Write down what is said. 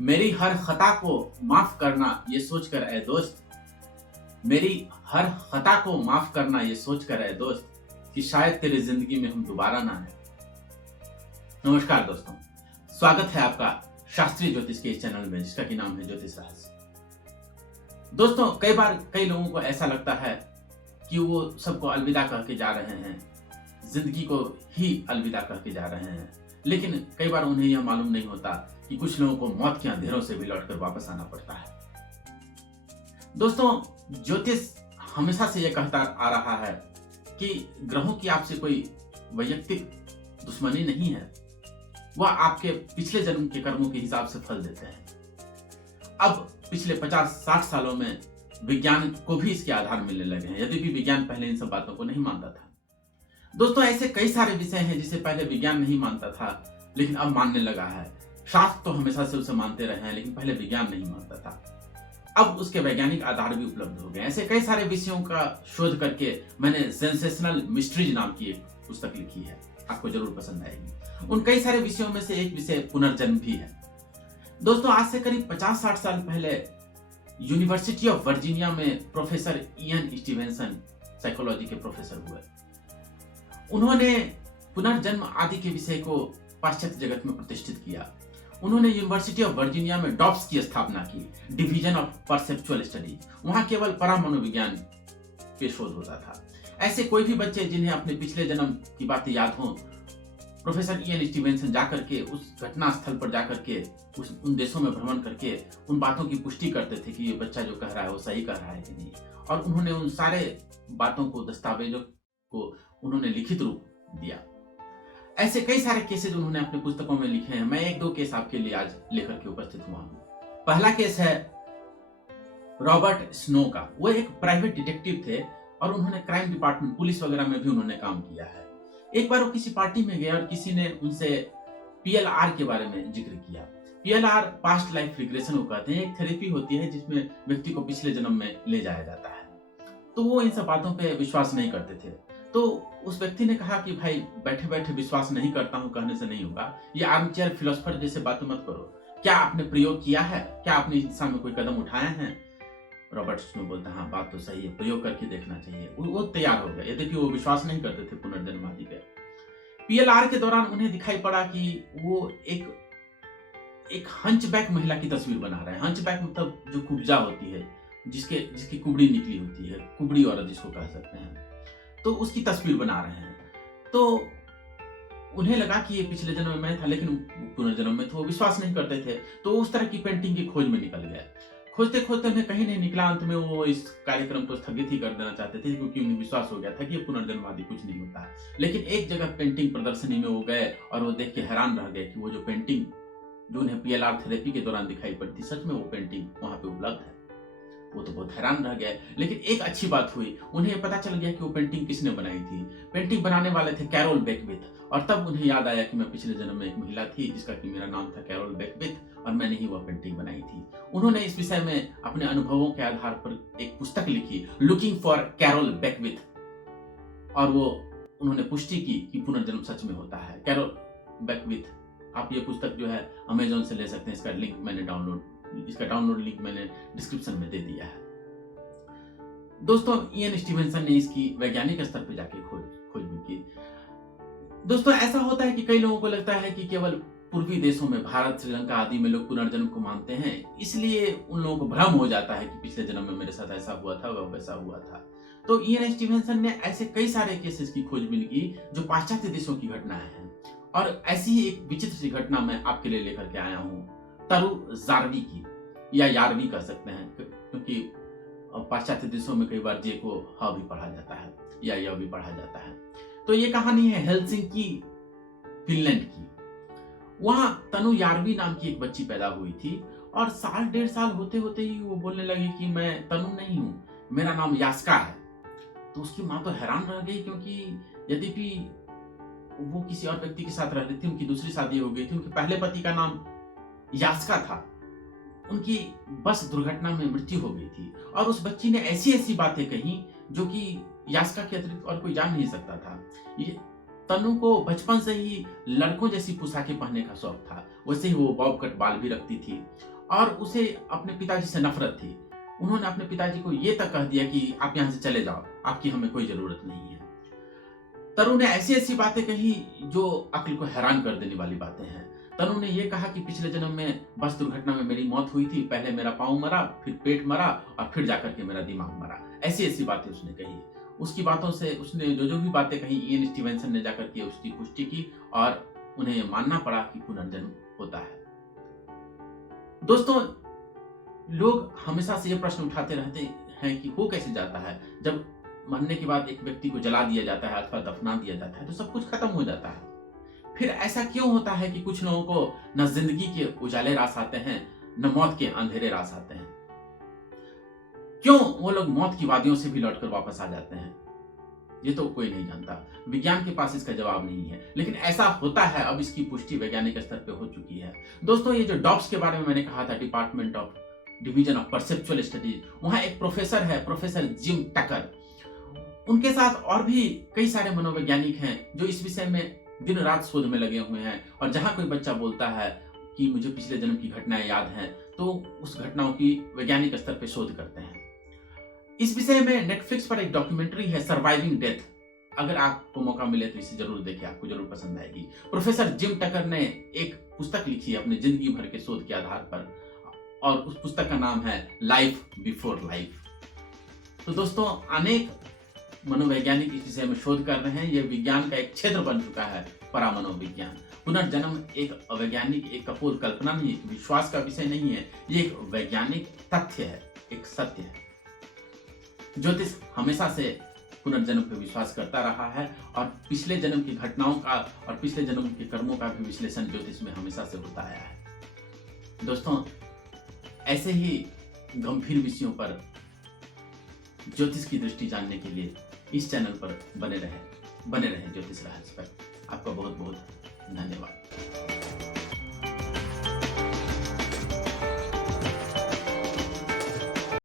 मेरी हर खता को माफ करना ये सोचकर ऐ दोस्त, मेरी हर खता को माफ करना ये सोचकर ऐ दोस्त कि शायद तेरी जिंदगी में हम दोबारा ना आए। नमस्कार दोस्तों, स्वागत है आपका शास्त्रीय ज्योतिष के इस चैनल में जिसका की नाम है ज्योतिष रहस्य। दोस्तों, कई बार कई लोगों को ऐसा लगता है कि वो सबको अलविदा कह के जा रहे हैं, जिंदगी को ही अलविदा कह के जा रहे हैं, लेकिन कई बार उन्हें यह मालूम नहीं होता कि कुछ लोगों को मौत के अंधेरों से भी लौटकर वापस आना पड़ता है। दोस्तों, ज्योतिष हमेशा से यह कहता आ रहा है कि ग्रहों की आपसे कोई वैयक्तिक दुश्मनी नहीं है, वह आपके पिछले जन्म के कर्मों के हिसाब से फल देते हैं। अब पिछले 50-60 सालों में विज्ञान को भी इसके आधार मिलने लगे हैं, यद्यपि विज्ञान पहले इन सब बातों को नहीं मानता था। दोस्तों, ऐसे कई सारे विषय हैं जिसे पहले विज्ञान नहीं मानता था लेकिन अब मानने लगा है। शास्त्र तो हमेशा से उसे मानते रहे हैं लेकिन पहले विज्ञान नहीं मानता था, अब उसके वैज्ञानिक आधार भी उपलब्ध हो गए। ऐसे कई सारे विषयों का शोध करके मैंने सेंसेशनल मिस्ट्रीज नाम की एक पुस्तक लिखी है, आपको जरूर पसंद आएगी। उन कई सारे विषयों में से एक विषय पुनर्जन्म भी है। दोस्तों, आज से करीब 50-60 साल पहले यूनिवर्सिटी ऑफ वर्जीनिया में प्रोफेसर इयन स्टीवेंसन साइकोलॉजी के प्रोफेसर हुए। उन्होंने पुनर्जन्म आदि के विषय को पाश्चात्य जगत में प्रतिष्ठित किया। उन्होंने यूनिवर्सिटी ऑफ वर्जीनिया में डॉप्स की स्थापना की, डिवीजन ऑफ परसेप्चुअल स्टडी। वहां केवल परामनोविज्ञान पे शोध होता था। ऐसे कोई भी बच्चे जिन्हें अपने पिछले जन्म की बातें याद हों, प्रोफेसर इयन स्टीवेंसन जाकर के उस घटना स्थल पर जाकर के उन देशों में भ्रमण करके उन बातों की पुष्टि करते थे कि ये बच्चा जो कह रहा है वो सही कह रहा है कि नहीं। और उन्होंने उन सारे बातों को, दस्तावेजों को उन्होंने लिखित रूप दिया। ऐसे कई सारे केसेस उन्होंने अपनी पुस्तकों में लिखे हैं। मैं एक दो केस आपके लिए आज लेकर के उपस्थित हुआ हूं। पहला केस है रॉबर्ट स्नो का। वो एक प्राइवेट डिटेक्टिव थे और उन्होंने क्राइम डिपार्टमेंट, पुलिस वगैरह में भी उन्होंने काम किया है। एक बार वो किसी पार्टी में गए और किसी ने उनसे PLR के बारे में जिक्र किया। PLR पास्ट लाइफ रिग्रेशन को कहते हैं, एक थेरेपी होती है जिसमें व्यक्ति को पिछले जन्म में ले जाया जाता है। तो वो इन सब बातों पे विश्वास नहीं करते थे। तो उस व्यक्ति ने कहा कि भाई, बैठे बैठे विश्वास नहीं करता हूं कहने से नहीं होगा, ये आर्मचेयर फिलोसफर जैसे बातें मत करो। क्या आपने प्रयोग किया है? क्या आपने इस दिशा में कोई कदम उठाए हैं? रॉबर्ट स्नो बोलता, हाँ बात तो सही है, प्रयोग करके देखना चाहिए। वो तैयार हो गए, यद्यपि वो विश्वास नहीं करते थे पुनर्जन्म आदि पे। PLR के दौरान उन्हें दिखाई पड़ा कि वो एक हंचबैक महिला की तस्वीर बना रहे हैं। हंचबैक मतलब जो कुब्जा होती है, जिसकी कुबड़ी निकली होती है, कुबड़ी औरत जिसको कह सकते हैं, तो उसकी तस्वीर बना रहे हैं। तो उन्हें लगा कि ये पिछले जन्म में था, लेकिन पुनर्जन्म में तो वो विश्वास नहीं करते थे। तो उस तरह की पेंटिंग की खोज में निकल गए। खोजते खोजते उन्हें कहीं नहीं निकला। अंत में वो इस कार्यक्रम को स्थगित ही कर देना चाहते थे क्योंकि उन्हें विश्वास हो गया था कि ये पुनर्जन्म आदि कुछ नहीं होता। लेकिन एक जगह पेंटिंग प्रदर्शनी में वो गए और वो देख के हैरान रह गए कि वो जो पेंटिंग जो उन्हें PLR थेरेपी के दौरान दिखाई पड़ी थी, सच में वो पेंटिंग वहां पे उपलब्ध है। वो तो बहुत हैरान रह गए। लेकिन एक अच्छी बात हुई, उन्हें पता चल गया कि वो पेंटिंग किसने बनाई थी। पेंटिंग बनाने वाले थे कैरोल बेकविथ। और तब उन्हें याद आया कि मैं पिछले जन्म में एक महिला थी जिसका कि मेरा नाम था कैरोल बेकविथ और मैंने ही वह पेंटिंग बनाई थी। उन्होंने इस विषय में अपने अनुभवों के आधार पर एक पुस्तक लिखी, लुकिंग फॉर कैरोल बेकविथ, और वो उन्होंने पुष्टि की कि पुनर्जन्म सच में होता है। कैरोल बेकविथ, आप ये पुस्तक जो है अमेजोन से ले सकते हैं। इसका डाउनलोड लिंक मैंने डिस्क्रिप्शन में दे दिया है। दोस्तों, इयन स्टीवेंसन ने इसकी वैज्ञानिक स्तर पर जाके खोजबीन की। दोस्तों, ऐसा होता है कि कई लोगों को लगता है कि केवल पूर्वी देशों में, भारत, श्रीलंका आदि में लोग पुनर्जन्म को मानते हैं, इसलिए उन लोगों को भ्रम हो जाता है कि पिछले जन्म में मेरे साथ ऐसा हुआ था, वह वैसा हुआ था। तो इयन स्टीवेंसन ने ऐसे कई सारे केसेस की खोजबीन की जो पाश्चात्य देशों की घटनाएं हैं। और ऐसी ही एक विचित्र सी घटना मैं आपके लिए लेकर के आया हूं, तरु जारवी की, या यारवी कह सकते हैं, क्योंकि पाश्चात्य देशों में कई बार जे को ह भी पढ़ा जाता है या य भी पढ़ा जाता है। तो ये कहानी है हेलसिंकी, फिनलैंड की। वहां तनु यारवी नाम की एक बच्ची पैदा हुई थी और 1.5 साल होते होते ही वो बोलने लगी कि मैं तनु नहीं हूं, मेरा नाम यास्का है। तो उसकी माँ तो हैरान रह गई, क्योंकि यद्यपि वो किसी और व्यक्ति के साथ रह रही थी, उनकी दूसरी शादी हो गई थी, उनके पहले पति का नाम यास्का था, उनकी बस दुर्घटना में मृत्यु हो गई थी। और उस बच्ची ने ऐसी ऐसी बातें कही जो कि यास्का के अतिरिक्त और कोई जान नहीं सकता था। ये तनु को बचपन से ही लड़कों जैसी पोशाकें पहनने का शौक था। वैसे ही वो बॉब कट बाल भी रखती थी और उसे अपने पिताजी से नफरत थी। उन्होंने अपने पिताजी को ये तक कह दिया कि आप यहाँ से चले जाओ, आपकी हमें कोई जरूरत नहीं है। तनु ने ऐसी ऐसी बातें कही जो अक्ल को हैरान कर देने वाली बातें हैं। तनु ने यह कहा कि पिछले जन्म में बस दुर्घटना में मेरी मौत हुई थी, पहले मेरा पाँव मरा, फिर पेट मरा और फिर जाकर के मेरा दिमाग मरा। ऐसी ऐसी बातें उसने कही। उसकी बातों से उसने जो भी बातें कही, इयन स्टीवेंसन ने जाकर के उसकी पुष्टि की और उन्हें यह मानना पड़ा कि पुनर्जन्म होता है। दोस्तों, लोग हमेशा से यह प्रश्न उठाते रहते हैं कि हो कैसे जाता है, जब मरने के बाद एक व्यक्ति को जला दिया जाता है अथवा दफना दिया जाता है तो सब कुछ खत्म हो जाता है। फिर ऐसा क्यों होता है कि कुछ लोगों को न जिंदगी के उजाले रास आते हैं न मौत के अंधेरे रास आते हैं? क्यों वो लोग मौत की वादियों से भी लौटकर वापस आ जाते हैं? ये तो कोई नहीं जानता। विज्ञान के पास इसका जवाब नहीं है, लेकिन ऐसा होता है। अब इसकी पुष्टि वैज्ञानिक स्तर पे हो चुकी है। दोस्तों, ये जो डॉप्स के बारे में मैंने कहा था, department of division of perceptual studies, वहां एक प्रोफेसर है, प्रोफेसर जिम टकर। उनके साथ और भी कई सारे मनोवैज्ञानिक हैं जो इस विषय में दिन रात शोध में लगे हुए हैं। और जहां कोई बच्चा बोलता है कि मुझे पिछले जन्म की घटनाएं याद हैं, तो उस घटनाओं की वैज्ञानिक स्तर पर शोध करते हैं। इस विषय में नेटफ्लिक्स पर एक डॉक्यूमेंट्री है, सर्वाइविंग डेथ। अगर आपको मौका मिले तो इसे जरूर देखें, आपको जरूर पसंद आएगी। प्रोफेसर जिम टकर ने एक पुस्तक लिखी है अपने जिंदगी भर के शोध के आधार पर, और उस पुस्तक का नाम है लाइफ बिफोर लाइफ। तो दोस्तों, अनेक मनोवैज्ञानिक इस विषय में शोध कर रहे हैं। यह विज्ञान का एक क्षेत्र बन चुका है, परामनोविज्ञान। पुनर्जन्म एक अवैज्ञानिक, एक कपोल कल्पना नहीं, विश्वास का विषय नहीं है। ये एक वैज्ञानिक तथ्य है, एक सत्य है। ज्योतिष हमेशा से पुनर्जन्म पर विश्वास करता रहा है और पिछले जन्म की घटनाओं का और पिछले जन्म के कर्मों का भी विश्लेषण ज्योतिष में हमेशा से होता आया है। दोस्तों, ऐसे ही गंभीर विषयों पर ज्योतिष की दृष्टि जानने के लिए इस चैनल पर बने रहें ज्योतिष रहस्य पर। आपका बहुत बहुत